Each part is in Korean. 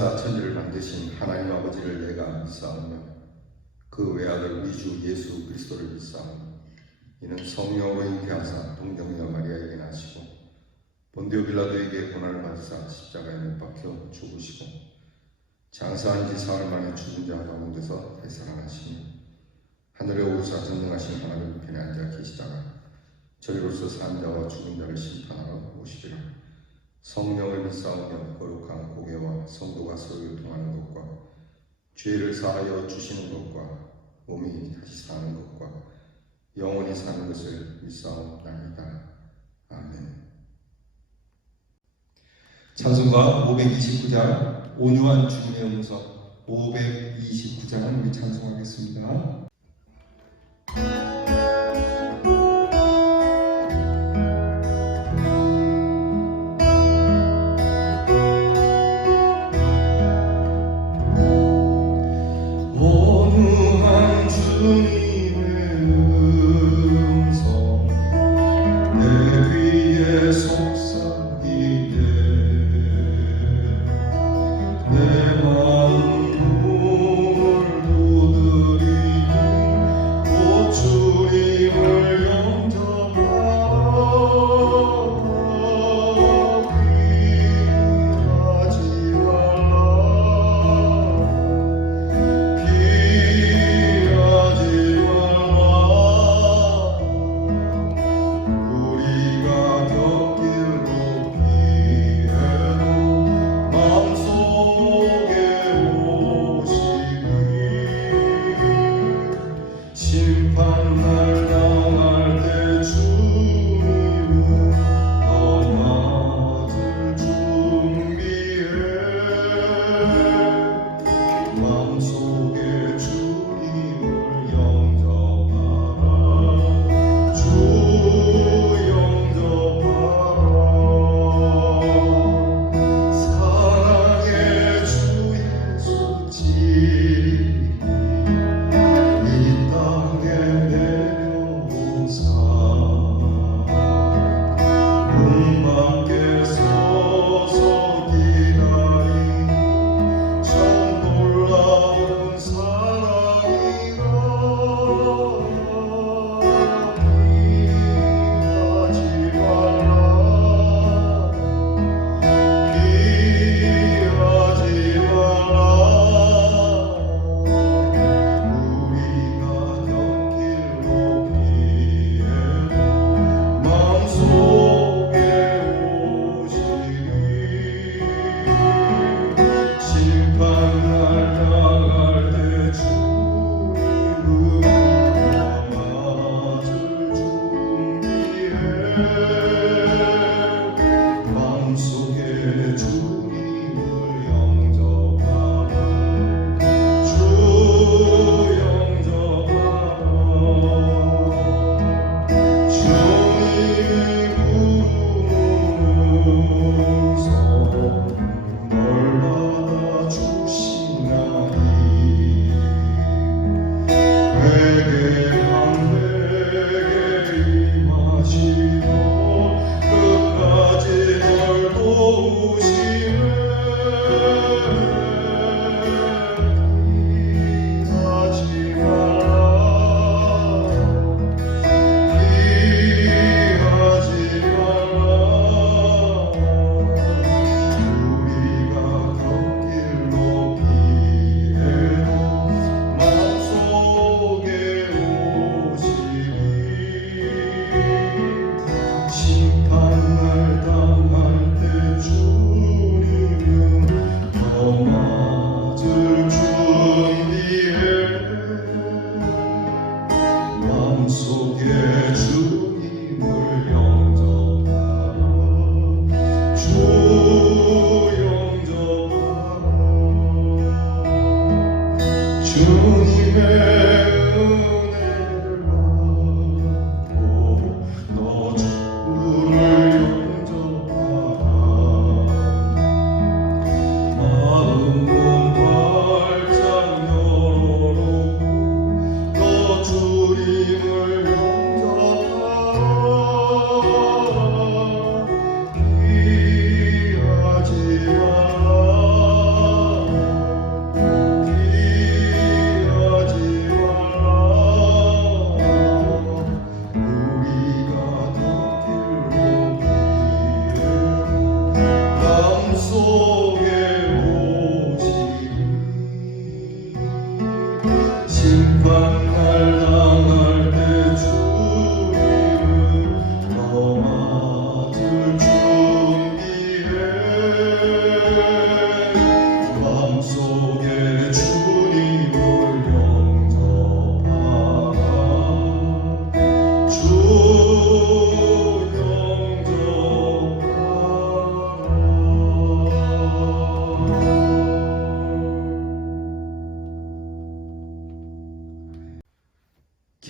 위하사 천지를 만드신 하나님 아버지를 내가 믿사오며 그 외아들 우리 주 예수 그리스도를 믿사오며 이는 성령으로 잉태하사 동정녀 마리아에게 나시고 본디오 빌라도에게 고난을 받으사 십자가에 못 박혀 죽으시고 장사한 지 사흘 만에 죽은 자 가운데서 되살아나시며 하늘에 오르사 전능하신 하나님 우편에 앉아 계시다가 저리로서 산 자와 죽은 자를 심판하러 오시리라. 성령을 믿사오며 거룩한 고개와 성도가 서로 교통하는 것과 죄를 사하여 주시는 것과 몸이 다시 사는 것과 영원히 사는 것을 믿사옵나이다. 아멘. 찬송가 529장 온유한 주님의 음성 529장을 우리 찬송하겠습니다. 온유한 주님의 음성 내 귀에 속삭이네 내 마음 눈물 두드리니 곧 주님을 영접하라 피하지 말라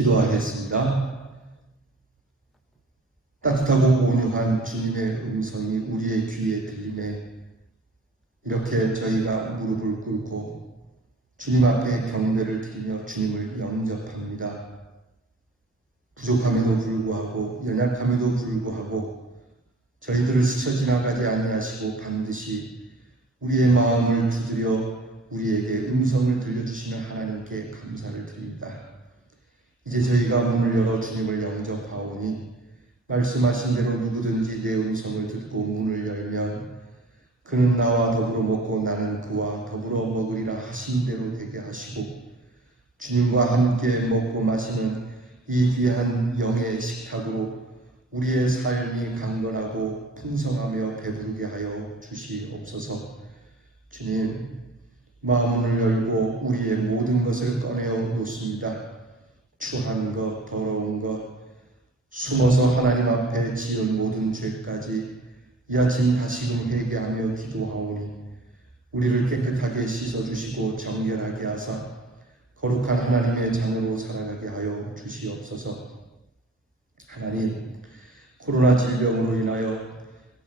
기도하겠습니다. 따뜻하고 온유한 주님의 음성이 우리의 귀에 들리네. 이렇게 저희가 무릎을 꿇고 주님 앞에 경배를 드리며 주님을 영접합니다. 부족함에도 불구하고 연약함에도 불구하고 저희들을 스쳐 지나가지 아니하시고 반드시 우리의 마음을 두드려 우리에게 음성을 들려주시는 하나님께 감사를 드립니다. 이제 저희가 문을 열어 주님을 영접하오니 말씀하신 대로 누구든지 내 음성을 듣고 문을 열면 그는 나와 더불어 먹고 나는 그와 더불어 먹으리라 하신 대로 되게 하시고 주님과 함께 먹고 마시는 이 귀한 영의 식탁으로 우리의 삶이 강건하고 풍성하며 배부르게 하여 주시옵소서. 주님, 마음을 열고 우리의 모든 것을 꺼내어 놓습니다. 추한 것, 더러운 것, 숨어서 하나님 앞에 지은 모든 죄까지 이 아침 다시금 회개하며 기도하오니 우리를 깨끗하게 씻어주시고 정결하게 하사 거룩한 하나님의 자녀로 살아가게 하여 주시옵소서. 하나님, 코로나 질병으로 인하여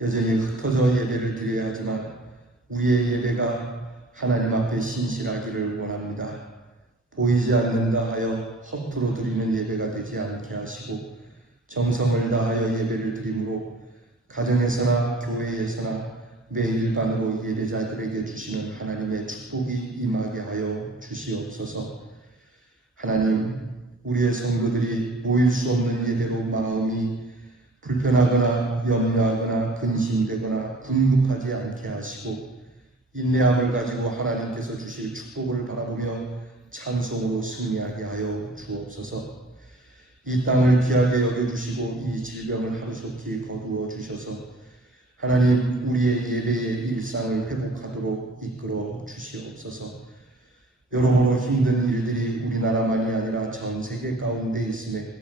여전히 흩어져 예배를 드려야 하지만 우리의 예배가 하나님 앞에 신실하기를 원합니다. 보이지 않는다 하여 허투루 드리는 예배가 되지 않게 하시고 정성을 다하여 예배를 드림으로 가정에서나 교회에서나 매일반으로 예배자들에게 주시는 하나님의 축복이 임하게 하여 주시옵소서. 하나님, 우리의 성도들이 모일 수 없는 예배로 마음이 불편하거나 염려하거나 근심되거나 궁금하지 않게 하시고 인내함을 가지고 하나님께서 주실 축복을 바라보며 찬송으로 승리하게 하여 주옵소서. 이 땅을 귀하게 여겨주시고 이 질병을 하루속히 거두어 주셔서 하나님, 우리의 예배의 일상을 회복하도록 이끌어 주시옵소서. 여러모로 힘든 일들이 우리나라만이 아니라 전 세계 가운데 있음에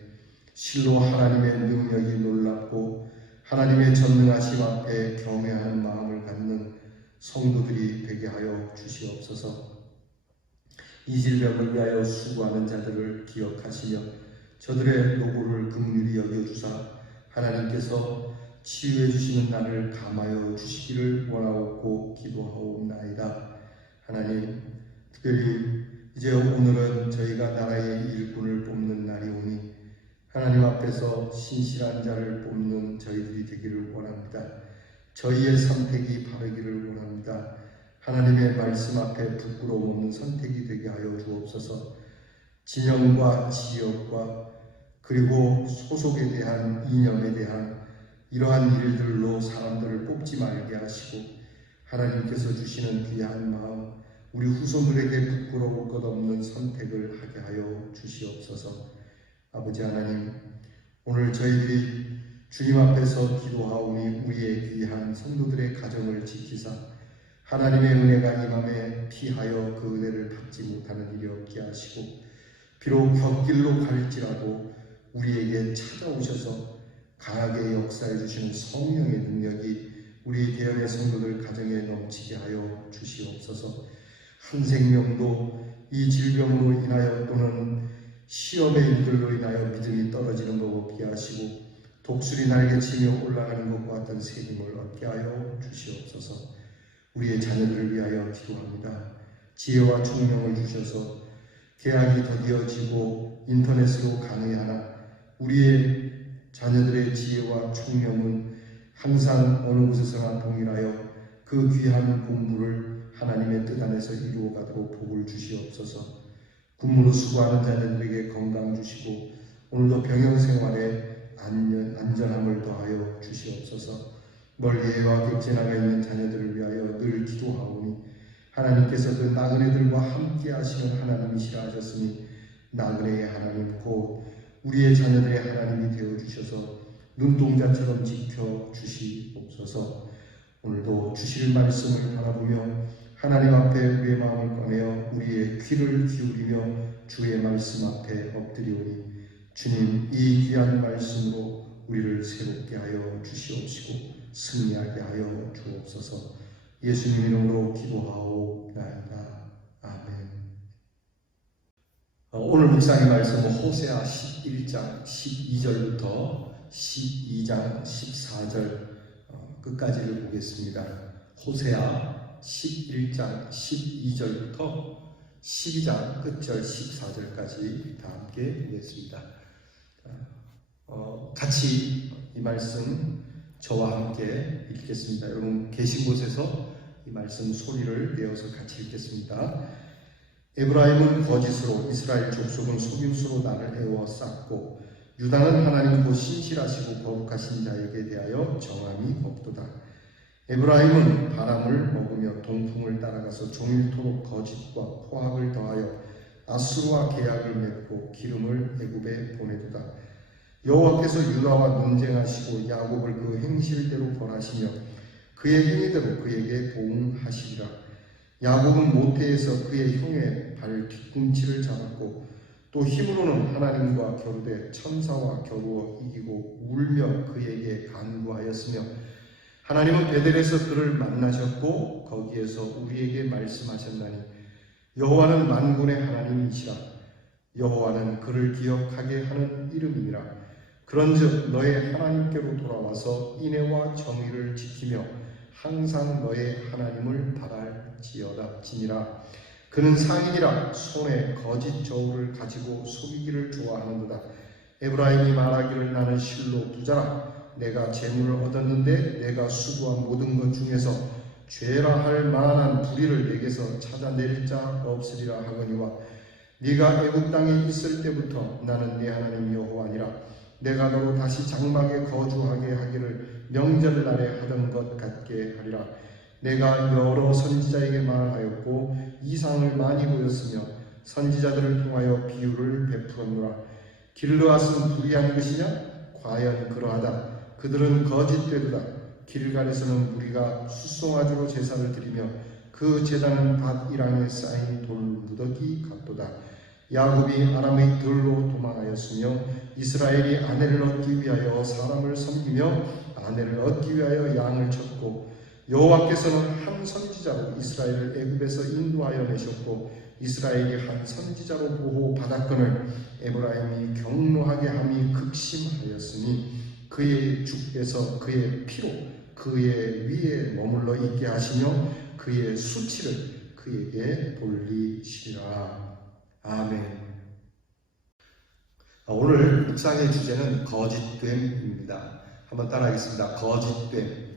실로 하나님의 능력이 놀랍고 하나님의 전능하심 앞에 경외하는 마음을 갖는 성도들이 되게 하여 주시옵소서. 이 질병을 위하여 수고하는 자들을 기억하시며 저들의 노고를 긍휼히 여겨주사 하나님께서 치유해 주시는 날을 감하여 주시기를 원하옵고 기도하옵나이다. 하나님, 특별히 이제 오늘은 저희가 나라의 일꾼을 뽑는 날이오니 하나님 앞에서 신실한 자를 뽑는 저희들이 되기를 원합니다. 저희의 선택이 바르기를 원합니다. 하나님의 말씀 앞에 부끄러움 없는 선택이 되게 하여 주옵소서. 진영과 지역과 그리고 소속에 대한 이념에 대한 이러한 일들로 사람들을 뽑지 말게 하시고 하나님께서 주시는 귀한 마음, 우리 후손들에게 부끄러울 것 없는 선택을 하게 하여 주시옵소서. 아버지 하나님, 오늘 저희들이 주님 앞에서 기도하오니 우리의 귀한 성도들의 가정을 지키사 하나님의 은혜가 임함에 피하여 그 은혜를 받지 못하는 일이 없게 하시고 비록 곁길로 갈지라도 우리에게 찾아오셔서 강하게 역사해 주시는 성령의 능력이 우리 대형의 성도들 가정에 넘치게 하여 주시옵소서. 한 생명도 이 질병으로 인하여 또는 시험의 일들로 인하여 믿음이 떨어지는 것 없게 하시고 독수리 날개치며 올라가는 것과 같은 새 힘을 얻게 하여 주시옵소서. 우리의 자녀들을 위하여 기도합니다. 지혜와 총명을 주셔서 계약이 더디어지고 인터넷으로 가능하나 우리의 자녀들의 지혜와 총명은 항상 어느 곳에서나 동일하여 그 귀한 공부를 하나님의 뜻 안에서 이루어가도록 복을 주시옵소서. 군무로 수고하는 자녀들에게 건강 주시고 오늘도 병영생활에 안전함을 더하여 주시옵소서. 멀리와 객지 나가 있는 자녀들을 위하여 늘 기도하오니 하나님께서 그 나그네들과 함께 하시는 하나님이시라 하셨으니 나그네의 하나님 곧 우리의 자녀들의 하나님이 되어주셔서 눈동자처럼 지켜주시옵소서. 오늘도 주실 말씀을 바라보며 하나님 앞에 우리의 마음을 꺼내어 우리의 귀를 기울이며 주의 말씀 앞에 엎드리오니 주님, 이 귀한 말씀으로 우리를 새롭게 하여 주시옵시고 승리하게 하여 주옵소서. 예수님 이름으로 기도하옵나이다. 아멘. 오늘 묵상의 말씀은 호세아 11장 12절부터 12장 14절 끝까지를 보겠습니다. 호세아 11장 12절부터 12장 끝절 14절까지 다 함께 보겠습니다. 같이 이 말씀 저와 함께 읽겠습니다. 여러분 계신 곳에서 이 말씀 소리를 내어서 같이 읽겠습니다. 에브라임은 거짓으로, 이스라엘 족속은 속임수로 나를 에워쌌고, 유다는 하나님 곧 신실하시고 거룩하신 자에게 대하여 정함이 없도다. 에브라임은 바람을 먹으며 동풍을 따라가서 종일토록 거짓과 포악을 더하여 아수르와 계약을 맺고 기름을 애굽에 보내도다. 여호와께서 유다와 논쟁하시고 야곱을 그 행실대로 벌하시며 그의 행위대로 그에게 보응하시리라. 야곱은 모태에서 그의 형의 발 뒤꿈치를 잡았고 또 힘으로는 하나님과 겨루되 천사와 겨루어 이기고 울며 그에게 간구하였으며, 하나님은 베델에서 그를 만나셨고 거기에서 우리에게 말씀하셨나니, 여호와는 만군의 하나님이시라. 여호와는 그를 기억하게 하는 이름이니라. 그런즉 너의 하나님께로 돌아와서 인애와 정의를 지키며 항상 너의 하나님을 바랄지니라. 그는 상인이라 손에 거짓 저울을 가지고 속이기를 좋아하는도다. 에브라임이 말하기를 나는 실로 부자라. 내가 재물을 얻었는데 내가 수고한 모든 것 중에서 죄라 할 만한 불의를 내게서 찾아낼 자 없으리라 하거니와, 네가 애굽 땅에 있을 때부터 나는 네 하나님 여호와니라. 내가 너로 다시 장막에 거주하게 하기를 명절날에 하던 것 같게 하리라. 내가 여러 선지자에게 말하였고 이상을 많이 보였으며 선지자들을 통하여 비유를 베풀었노라. 길르앗은 불의한 것이냐? 과연 그러하다. 그들은 거짓되도다. 길갈에서는 무리가 숫송아지로 제사를 드리며 그 제단은 밭 일항에 쌓인 돌무더기 같도다. 야곱이 아람의 들로 도망하였으며 이스라엘이 아내를 얻기 위하여 사람을 섬기며 아내를 얻기 위하여 양을 쳤고, 여호와께서는 한 선지자로 이스라엘을 애굽에서 인도하여 내셨고 이스라엘이 한 선지자로 보호받았거늘 에브라임이 경노하게 함이 극심하였으니 그의 죽에서 그의 피로 그의 위에 머물러 있게 하시며 그의 수치를 그에게 돌리시리라. 아멘. 오늘 묵상의 주제는 거짓됨입니다. 한번 따라하겠습니다. 거짓됨.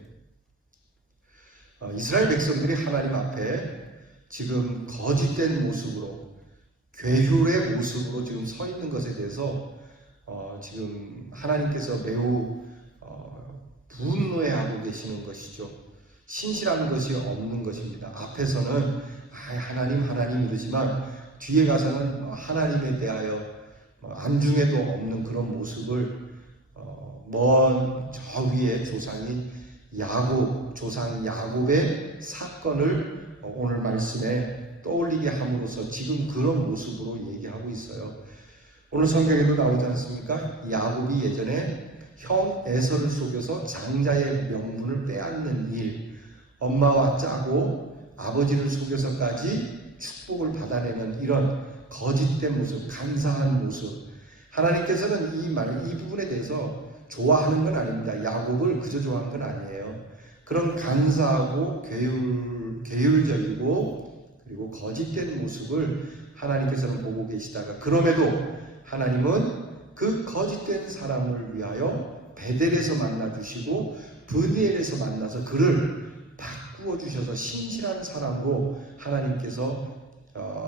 이스라엘 백성들이 하나님 앞에 지금 거짓된 모습으로, 괴휼의 모습으로 지금 서 있는 것에 대해서 지금 하나님께서 매우 분노해하고 계시는 것이죠. 신실한 것이 없는 것입니다. 앞에서는 하나님 이러지만 뒤에 가서는 하나님에 대하여 안중에도 없는 그런 모습을 먼 저 위에 조상이 조상 야곱의 사건을 오늘 말씀에 떠올리게 함으로써 지금 그런 모습으로 얘기하고 있어요. 오늘 성경에도 나오지 않습니까? 야곱이 예전에 형 에서를 속여서 장자의 명분을 빼앗는 일, 엄마와 짜고 아버지를 속여서까지 축복을 받아내는 이런 거짓된 모습, 간사한 모습. 하나님께서는 이 부분에 대해서 좋아하는 건 아닙니다. 야곱을 그저 좋아하는 건 아니에요. 그런 간사하고 계율적이고 그리고 거짓된 모습을 하나님께서는 보고 계시다가, 그럼에도 하나님은 그 거짓된 사람을 위하여 베델에서 만나주시고 브니엘에서 만나서 그를 바꾸어 주셔서 신실한 사람으로 하나님께서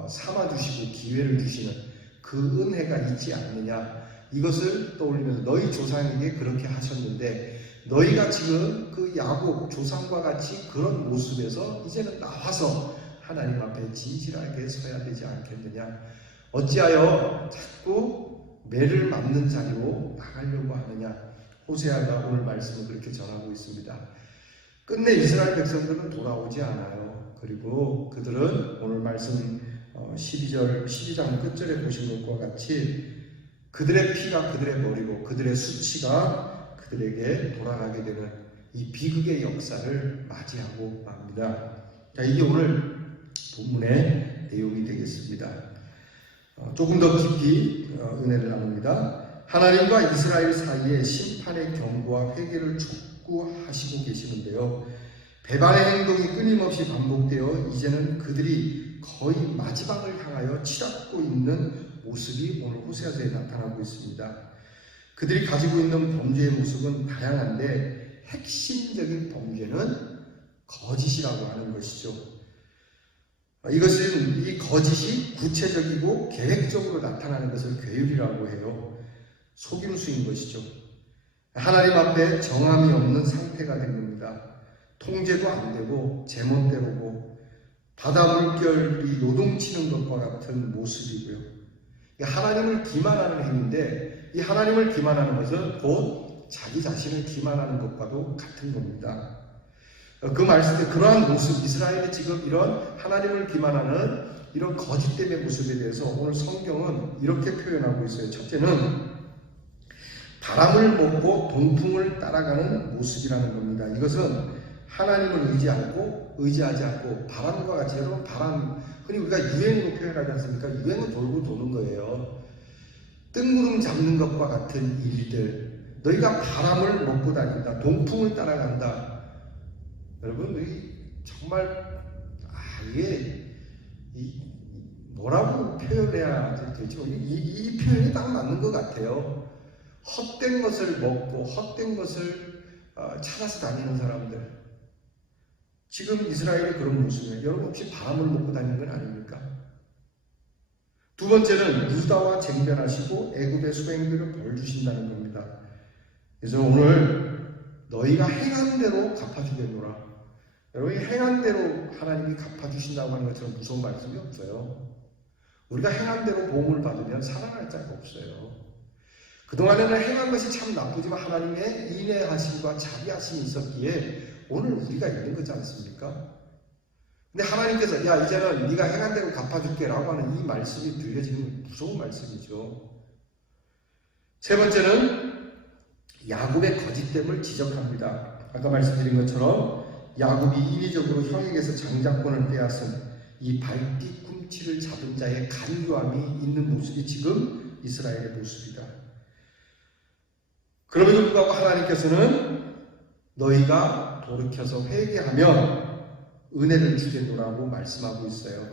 삼아주시고 기회를 주시는 그 은혜가 있지 않느냐, 이것을 떠올리면서 너희 조상에게 그렇게 하셨는데 너희가 지금 그 야곱 조상과 같이 그런 모습에서 이제는 나와서 하나님 앞에 진실하게 서야 되지 않겠느냐, 어찌하여 자꾸 매를 맞는 자리로 나가려고 하느냐. 호세아가 오늘 말씀을 그렇게 전하고 있습니다. 끝내 이스라엘 백성들은 돌아오지 않아요. 그리고 그들은 오늘 말씀 12장 끝절에 보신 것과 같이 그들의 피가 그들의 머리로, 그들의 수치가 그들에게 돌아가게 되는 이 비극의 역사를 맞이하고 맙니다. 자, 이게 오늘 본문의 내용이 되겠습니다. 조금 더 깊이 은혜를 나눕니다. 하나님과 이스라엘 사이에 심판의 경고와 회개를 촉구하시고 계시는데요. 배반의 행동이 끊임없이 반복되어 이제는 그들이 거의 마지막을 향하여 치닫고 있는 모습이 오늘 호세아서에 나타나고 있습니다. 그들이 가지고 있는 범죄의 모습은 다양한데 핵심적인 범죄는 거짓이라고 하는 것이죠. 이것은 이 거짓이 구체적이고 계획적으로 나타나는 것을 괴율이라고 해요. 속임수인 것이죠. 하나님 앞에 정함이 없는 상태가 된 겁니다. 통제도 안 되고 제멋대로고 바다 물결이 요동치는 것과 같은 모습이고요. 하나님을 기만하는 행위인데 이 하나님을 기만하는 것은 곧 자기 자신을 기만하는 것과도 같은 겁니다. 그 말씀에 그러한 모습, 이스라엘이 지금 이런 하나님을 기만하는 이런 거짓됨의 모습에 대해서 오늘 성경은 이렇게 표현하고 있어요. 첫째는 바람을 먹고 동풍을 따라가는 모습이라는 겁니다. 이것은 하나님을 의지하지 않고 바람과 같이, 여러분 바람, 흔히 우리가 유행으로 표현하지 않습니까? 유행은 돌고 도는 거예요. 뜬구름 잡는 것과 같은 일들, 너희가 바람을 먹고 다닌다, 동풍을 따라간다. 여러분, 정말 이게 뭐라고 표현해야 되죠? 이 표현이 딱 맞는 것 같아요. 헛된 것을 먹고 헛된 것을 찾아서 다니는 사람들. 지금 이스라엘의 그런 모습이에요. 여러분 혹시 바람을 먹고 다니는 건 아닙니까? 두 번째는 유다와 쟁변하시고 애굽의 수행들을 벌 주신다는 겁니다. 그래서 오늘 너희가 행한 대로 갚아주겠노라. 여러분이 행한 대로 하나님이 갚아주신다고 하는 것처럼 무서운 말씀이 없어요. 우리가 행한 대로 보응을 받으면 살아날 자가 없어요. 그동안에는 행한 것이 참 나쁘지만 하나님의 인내하심과 자비하심이 있었기에 오늘 우리가 있는 거지 않습니까? 근데 하나님께서 야 이제는 네가 행한 대로 갚아줄게 라고 하는 이 말씀이 들려지는 무서운 말씀이죠. 세 번째는 야곱의 거짓됨을 지적합니다. 아까 말씀드린 것처럼 야곱이 인위적으로 형에게서 장자권을 빼앗은 이 발뒤꿈치를 잡은 자의 간교함이 있는 모습이 지금 이스라엘의 모습이다. 그럼에도 불구하고 하나님께서는 너희가 돌이켜서 회개하면 은혜를 주겠노라고 말씀하고 있어요.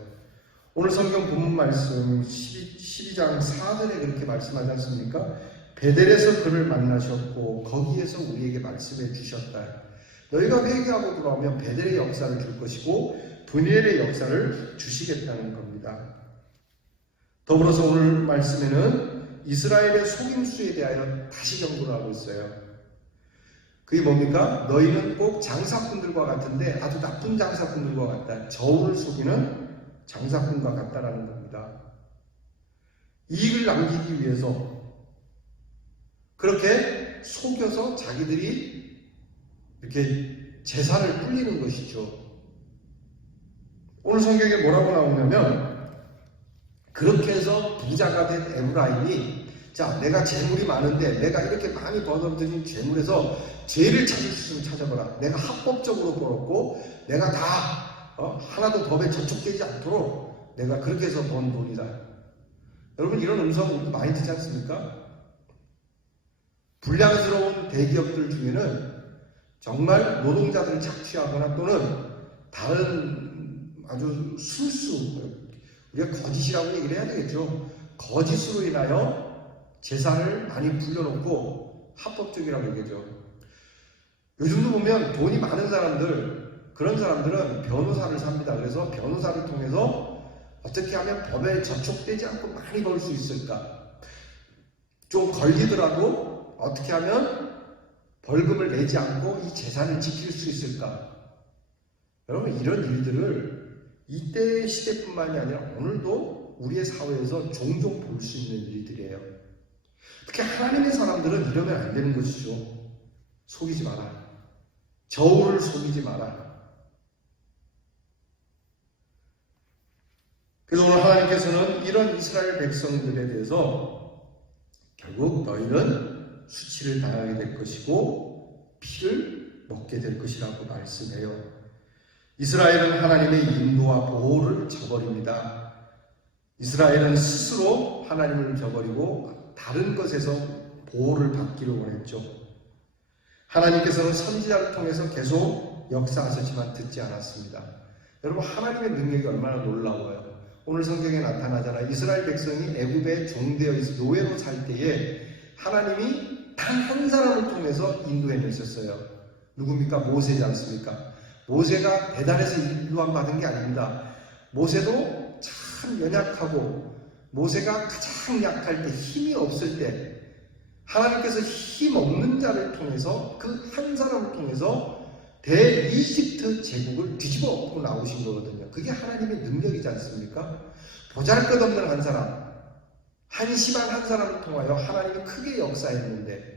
오늘 성경 본문 말씀 12장 4절에 그렇게 말씀하지 않습니까? 베델에서 그를 만나셨고 거기에서 우리에게 말씀해 주셨다. 너희가 회개하고 돌아오면 베델의 역사를 줄 것이고 브니엘의 역사를 주시겠다는 겁니다. 더불어서 오늘 말씀에는 이스라엘의 속임수에 대하여 다시 경고를 하고 있어요. 그게 뭡니까? 너희는 꼭 장사꾼들과 같은데 아주 나쁜 장사꾼들과 같다. 저울을 속이는 장사꾼과 같다라는 겁니다. 이익을 남기기 위해서 그렇게 속여서 자기들이 이렇게 재산을 불리는 것이죠. 오늘 성경에 뭐라고 나오냐면 그렇게 해서 부자가 된 에브라임이 자 내가 재물이 많은데 내가 이렇게 많이 벌어들인 재물에서 죄를 찾을 수 있으면 찾아봐라. 내가 합법적으로 벌었고 내가 다 하나도 법에 저촉되지 않도록 내가 그렇게 해서 번 돈이다. 여러분 이런 음성 많이 듣지 않습니까? 불량스러운 대기업들 중에는 정말 노동자들을 착취하거나 또는 다른 아주 술수, 우리가 거짓이라고 얘기를 해야 되겠죠. 거짓으로 인하여 재산을 많이 불려놓고 합법적이라고 얘기하죠. 요즘도 보면 돈이 많은 사람들, 그런 사람들은 변호사를 삽니다. 그래서 변호사를 통해서 어떻게 하면 법에 저촉되지 않고 많이 벌 수 있을까? 좀 걸리더라도 어떻게 하면 벌금을 내지 않고 이 재산을 지킬 수 있을까? 여러분 이런 일들을 이때 시대뿐만이 아니라 오늘도 우리의 사회에서 종종 볼 수 있는 일들이에요. 특히 하나님의 사람들은 이러면 안 되는 것이죠. 속이지 마라. 저울을 속이지 마라. 그래서 오늘 하나님께서는 이런 이스라엘 백성들에 대해서 결국 너희는 수치를 당하게 될 것이고 피를 먹게 될 것이라고 말씀해요. 이스라엘은 하나님의 인도와 보호를 저버립니다. 이스라엘은 스스로 하나님을 저버리고 다른 것에서 보호를 받기를 원했죠. 하나님께서는 선지자를 통해서 계속 역사하셨지만 듣지 않았습니다. 여러분, 하나님의 능력이 얼마나 놀라워요. 오늘 성경에 나타나잖아요. 이스라엘 백성이 애굽에 종되어 있어 노예로 살 때에 하나님이 단 한 사람을 통해서 인도해내셨어요. 누굽니까? 모세지 않습니까? 모세가 대단해서 인도함 받은 게 아닙니다. 모세도 참 연약하고 모세가 가장 약할 때, 힘이 없을 때 하나님께서 힘 없는 자를 통해서, 그 한 사람을 통해서 대이집트 제국을 뒤집어 엎고 나오신 거거든요. 그게 하나님의 능력이지 않습니까? 보잘것없는 한 사람, 한심한 한 사람을 통하여 하나님이 크게 역사했는데,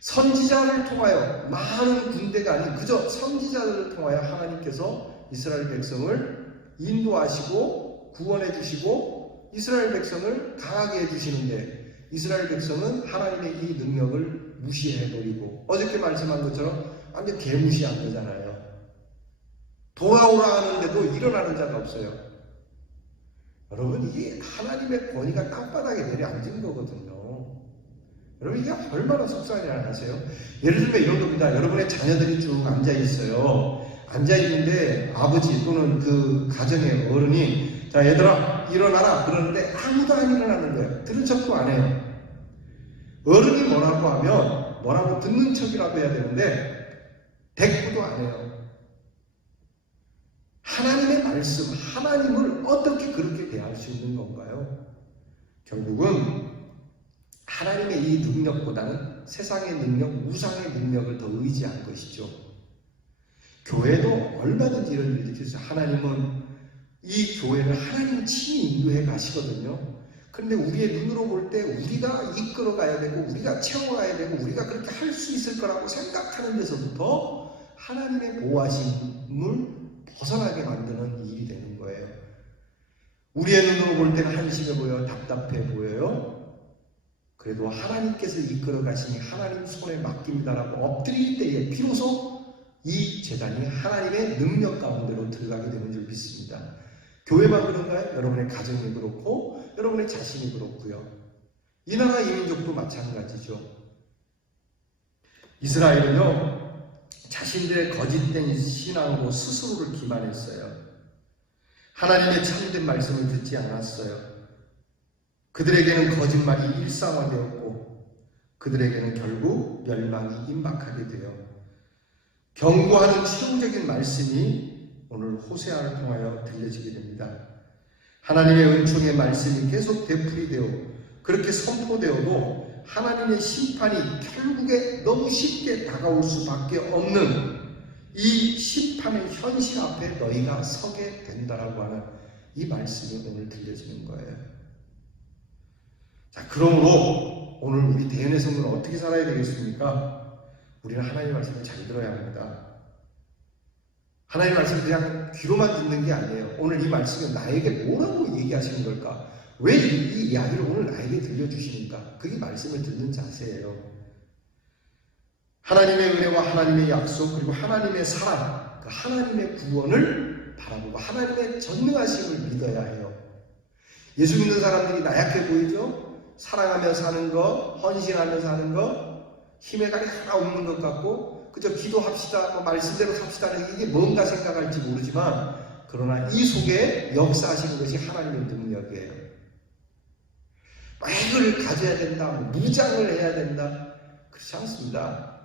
선지자를 통하여, 많은 군대가 아닌 그저 선지자를 통하여 하나님께서 이스라엘 백성을 인도하시고 구원해 주시고 이스라엘 백성을 강하게 해주시는데, 이스라엘 백성은 하나님의 이 능력을 무시해버리고, 어저께 말씀한 것처럼 완전 개무시한 거잖아요. 돌아오라 하는데도 일어나는 자가 없어요. 여러분, 이게 하나님의 권위가 땅바닥에 내려앉은 거거든요. 여러분, 이게 얼마나 속상해야 하세요? 예를 들면 이런 겁니다. 여러분의 자녀들이 쭉 앉아있어요. 앉아있는데 아버지 또는 그 가정의 어른이, 자 얘들아 일어나라 그러는데 아무도 안 일어나는 거예요. 들은 척도 안 해요. 어른이 뭐라고 하면 뭐라고 듣는 척이라도 해야 되는데 대꾸도 안 해요. 하나님의 말씀, 하나님을 어떻게 그렇게 대할 수 있는 건가요? 결국은 하나님의 이 능력보다는 세상의 능력, 우상의 능력을 더 의지한 것이죠. 교회도 얼마든지 이런 일이 있어요. 하나님은 이 교회를 하나님 친히 인도해 가시거든요. 그런데 우리의 눈으로 볼 때 우리가 이끌어 가야 되고 우리가 채워가야 되고 우리가 그렇게 할 수 있을 거라고 생각하는 데서부터 하나님의 보호하심을 벗어나게 만드는 일이 되는 거예요. 우리의 눈으로 볼 때는 한심해 보여요. 답답해 보여요. 그래도 하나님께서 이끌어 가시니 하나님 손에 맡깁니다라고 엎드릴 때에 비로소 이 재단이 하나님의 능력 가운데로 들어가게 되는 줄 믿습니다. 교회만 그런가요? 여러분의 가정이 그렇고 여러분의 자신이 그렇고요. 이 나라 이 민족도 마찬가지죠. 이스라엘은요, 자신들의 거짓된 신앙으로 스스로를 기만했어요. 하나님의 참된 말씀을 듣지 않았어요. 그들에게는 거짓말이 일상화되었고 그들에게는 결국 멸망이 임박하게 돼요. 경고하는 최종적인 말씀이 오늘 호세아를 통하여 들려지게 됩니다. 하나님의 은총의 말씀이 계속 되풀이되어 그렇게 선포되어도 하나님의 심판이 결국에 너무 쉽게 다가올 수밖에 없는 이 심판의 현실 앞에 너희가 서게 된다라고 하는 이 말씀이 오늘 들려지는 거예요. 자, 그러므로 오늘 우리 대연의 성도는 어떻게 살아야 되겠습니까? 우리는 하나님의 말씀을 잘 들어야 합니다. 하나님의 말씀을 그냥 귀로만 듣는 게 아니에요. 오늘 이 말씀은 나에게 뭐라고 얘기하시는 걸까? 왜 이 이야기를 오늘 나에게 들려주시는가? 그게 말씀을 듣는 자세예요. 하나님의 은혜와 하나님의 약속 그리고 하나님의 사랑, 그 하나님의 구원을 바라보고 하나님의 전능하심을 믿어야 해요. 예수 믿는 사람들이 나약해 보이죠? 사랑하며 사는 것, 헌신하며 사는 것, 힘의 간이 하나 없는 것 같고 그저 기도합시다, 뭐 말씀대로 삽시다, 이게 뭔가 생각할지 모르지만 그러나 이 속에 역사하시는 것이 하나님의 능력이에요. 이걸 가져야 된다, 무장을 해야 된다, 그렇지 않습니다.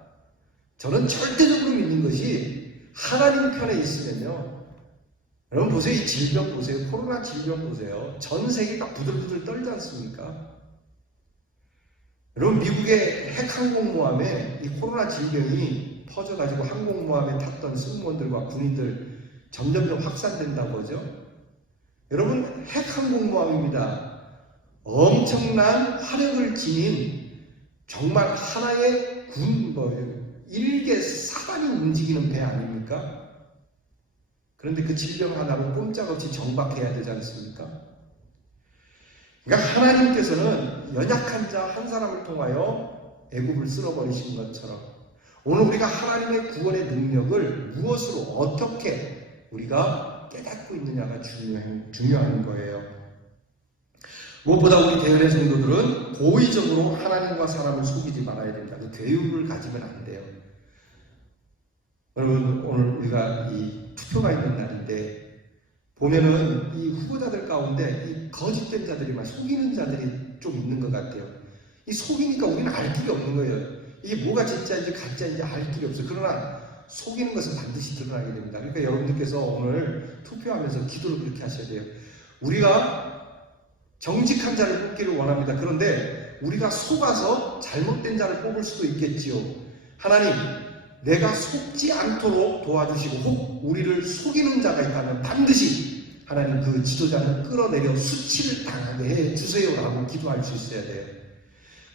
저는 절대적으로 믿는 것이 하나님 편에 있으면요, 여러분 보세요. 이 질병 보세요. 코로나 질병 보세요. 전 세계가 부들부들 떨지 않습니까? 여러분, 미국의 핵항공모함에 이 코로나 질병이 퍼져가지고 항공모함에 탔던 승무원들과 군인들 점점점 확산된다고 하죠. 여러분, 핵항공모함입니다. 엄청난 화력을 지닌 정말 하나의 일개 사단이 움직이는 배 아닙니까? 그런데 그 질병 하나로 꼼짝없이 정박해야 되지 않습니까? 그러니까 하나님께서는 연약한 자 한 사람을 통하여 애굽을 쓸어버리신 것처럼 오늘 우리가 하나님의 구원의 능력을 무엇으로 어떻게 우리가 깨닫고 있느냐가 중요한 거예요. 무엇보다 우리 대연의 성도들은 고의적으로 하나님과 사람을 속이지 말아야 된다. 그 괴유를 가지면 안 돼요. 여러분, 오늘 우리가 이 투표가 있는 날인데 보면은 이 후보자들 가운데 이 거짓된 자들이 막 속이는 자들이 좀 있는 것 같아요. 이 속이니까 우리는 알 길이 없는 거예요. 이게 뭐가 진짜인지 가짜인지 알 길이 없어요. 그러나 속이는 것은 반드시 드러나게 됩니다. 그러니까 여러분들께서 오늘 투표하면서 기도를 그렇게 하셔야 돼요. 우리가 정직한 자를 뽑기를 원합니다. 그런데 우리가 속아서 잘못된 자를 뽑을 수도 있겠지요. 하나님, 내가 속지 않도록 도와주시고 혹 우리를 속이는 자가 있다면 반드시 하나님 그 지도자는 끌어내려 수치를 당하게 해주세요라고 기도할 수 있어야 돼요.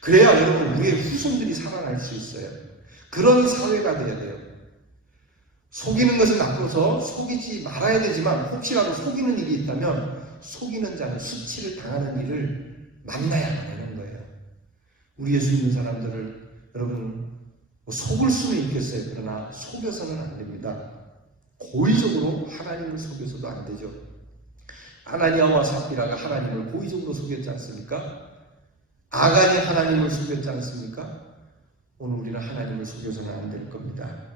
그래야 여러분 우리의 후손들이 살아날 수 있어요. 그런 사회가 되어야 돼요. 속이는 것은 나쁘서 속이지 말아야 되지만 혹시라도 속이는 일이 있다면 속이는 자는 수치를 당하는 일을 만나야만 하는 거예요. 우리 예수 믿는 사람들을 여러분 속을 수는 있겠어요. 그러나 속여서는 안 됩니다. 고의적으로 하나님을 속여서도 안 되죠. 아나니아와 삽비라가 하나님을 고의적으로 속였지 않습니까? 아간이 하나님을 속였지 않습니까? 오늘 우리는 하나님을 속여서는 안 될 겁니다.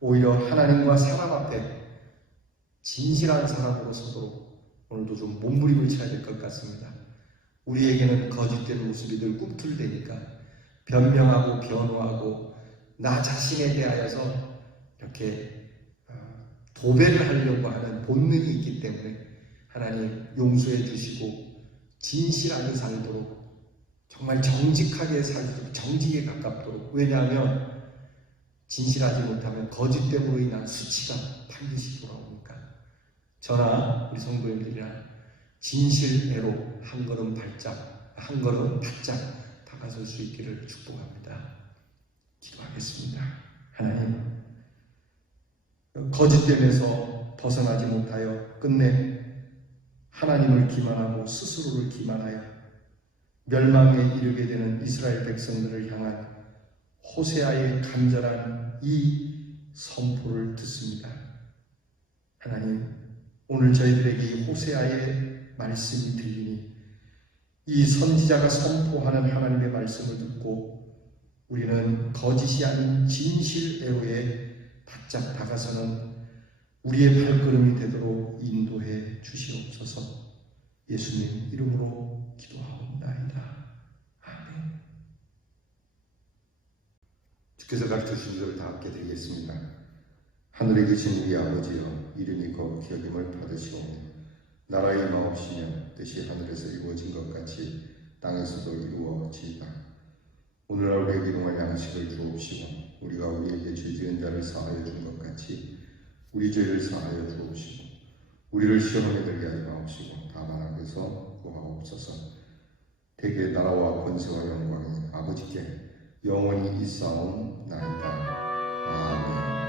오히려 하나님과 사람 앞에 진실한 사람으로서도 오늘도 좀 몸부림을 쳐야 될 것 같습니다. 우리에게는 거짓된 모습이 늘 꿈틀대니까 변명하고 변호하고 나 자신에 대하여서 이렇게 도배를 하려고 하는 본능이 있기 때문에 하나님 용서해 주시고 진실하게 살도록 정말 정직하게 살도록 정직에 가깝도록. 왜냐하면 진실하지 못하면 거짓됨으로 인한 수치가 반드시 돌아오니까 저나 우리 성도님들이나 진실애로 한 걸음 바짝 다가설 수 있기를 축복합니다. 기도하겠습니다. 하나님, 거짓됨에서 벗어나지 못하여 끝내 하나님을 기만하고 스스로를 기만하여 멸망에 이르게 되는 이스라엘 백성들을 향한 호세아의 간절한 이 선포를 듣습니다. 하나님, 오늘 저희들에게 이 호세아의 말씀이 들리니 이 선지자가 선포하는 하나님의 말씀을 듣고 우리는 거짓이 아닌 진실애로에 바짝 다가서는 우리의 발걸음이 되도록 인도해 주시옵소서. 예수님 이름으로 기도하옵나이다. 아멘. 주께서 가르쳐주신 대로 다 함께 드리겠습니다. 하늘에 계신 우리 아버지여, 이름이 거룩히 여김을 받으시오며 나라의 마옵시며 뜻이 하늘에서 이루어진 것 같이 땅에서도 이루어지이다. 오늘날 우리에게 일용할 양식을 주옵시고 우리가 우리에게 죄 지은 자를 사하여 준 것 같이 우리 죄를 사하여 주옵시고 우리를 시험에 들게 하지 마옵시고 다만 악에서 구하옵소서. 대개 나라와 권세와 영광이 아버지께 영원히 있사옵나이다. 아멘.